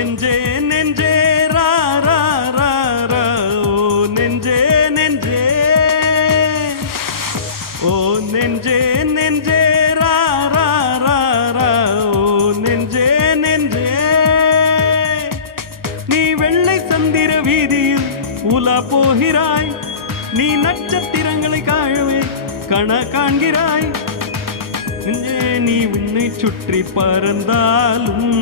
நெஞ்சே நெஞ்சே ரா ரா ரா ரா ஓ நெஞ்சே நெஞ்சே ஓ நெஞ்சே நெஞ்சே ரா ரா ரா ரா ஓ நெஞ்சே நெஞ்சே நீ வெள்ளை சந்திர வீதியில் உலா போகிறாய் நீ நட்சத்திரங்களை காழவே கண காண்கிறாய் நீ உன்னை சுற்றி பறந்தாலும்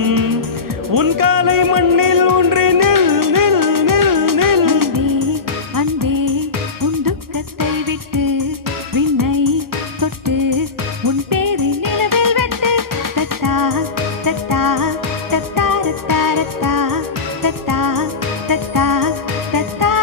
உன் காலை மண்ணில் ஒன்று நில் நில் நில் நில் அன்பே உன் துக்கத்தை விட்டு விண்ணை தொட்டு உன் பேரை நிலவில் வெட்டு தத்தா தத்தா தத்தா தத்தா தத்தா தத்தா தத்தா தத்தா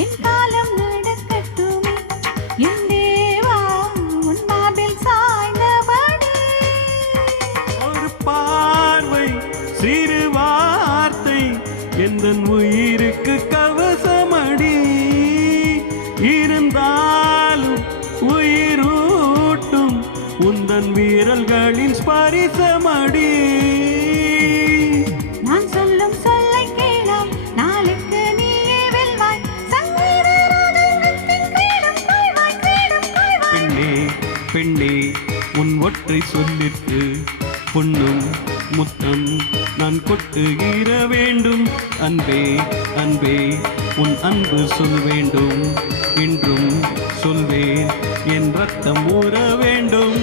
என் காலம் நடக்கட்டுமே என் தேவா உன் மார்பில் சாய்ந்தபடி ஒரு பார்வை சிறு வார்த்தை எந்தன் உயிருக்கு கவசமடி இருந்தாலும் உயிரூட்டும் உந்தன் வீரல்களின் ஸ்பரிசமடி நான் சொல்லும் சொல்லை கேளாம் நாளுக்கு நீயே வெல்வாய் பெண்ணே பெண்ணே உன் ஒற்றை சொல்லிற்கு பொன்னும் முத்தம் நான் கொட்டுகிற வேண்டும் அன்பே அன்பே உன் அன்பு சொல் வேண்டும் என்றும் சொல்வேன் என் ரத்தம் ஊற வேண்டும்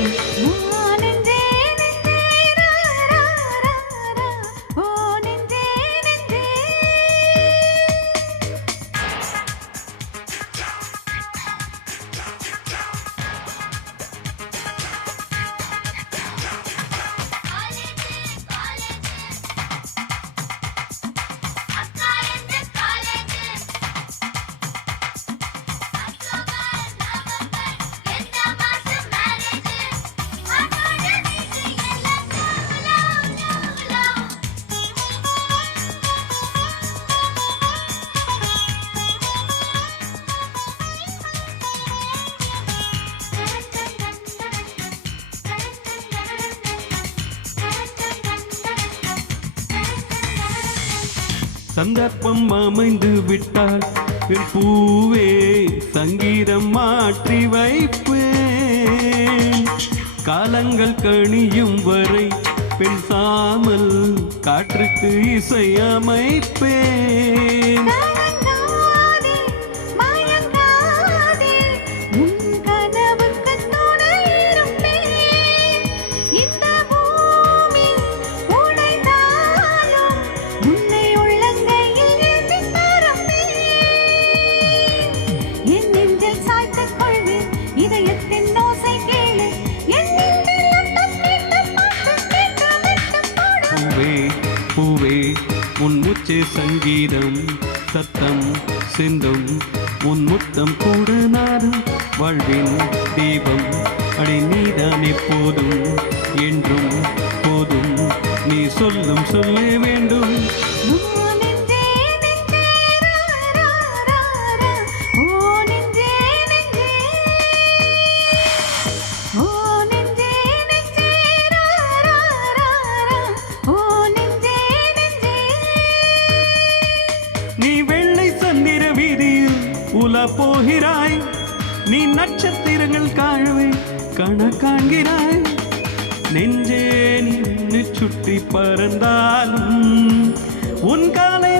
சந்தர்ப்பம் அமைந்து விட்டால் என் பூவே சங்கீதம் மாற்றி வைப்பேன் காலங்கள் கணியும் வரை பேசாமல் காற்றுக்கு இசையமைப்பேன் பூவே உன் மூச்சு சங்கீதம் சத்தம் சிந்தும் உன் முத்தம் கூட நாடும் வாழ்வின் தீபம் அடி நீதான் எப்போதும் என்றும் போதும் நீ சொல்லும் சொல்ல வேண்டும் உலா போகிறாய் நீ நட்சத்திரங்கள் காழவே கண காண்கிறாய் நெஞ்சே நீ சுற்றி பறந்தாலும் உன் காலை